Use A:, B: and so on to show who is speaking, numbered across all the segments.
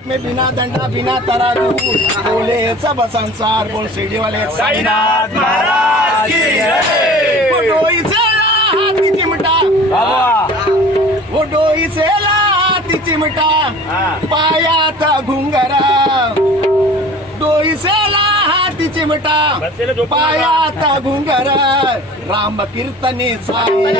A: हाथ में बिना दंडा बिना तराजू बोले सब संसार बोल सीढ़ी वाले
B: साईनाथ महाराज की
A: वो डोई से हाथ की
B: चिमटा
A: वो डोई से हाथ की चिमटा
B: पाया
A: था घुंगरा डोई से हाथ चिमटा।
B: पाया
A: था घुंगरा राम कीर्तने साई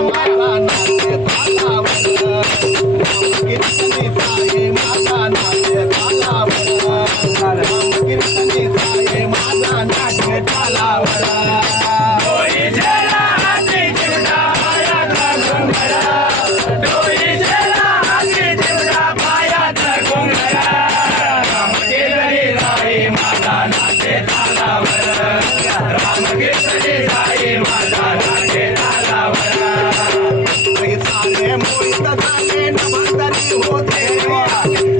B: होते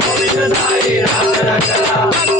B: Govinda Sai Ram Ragala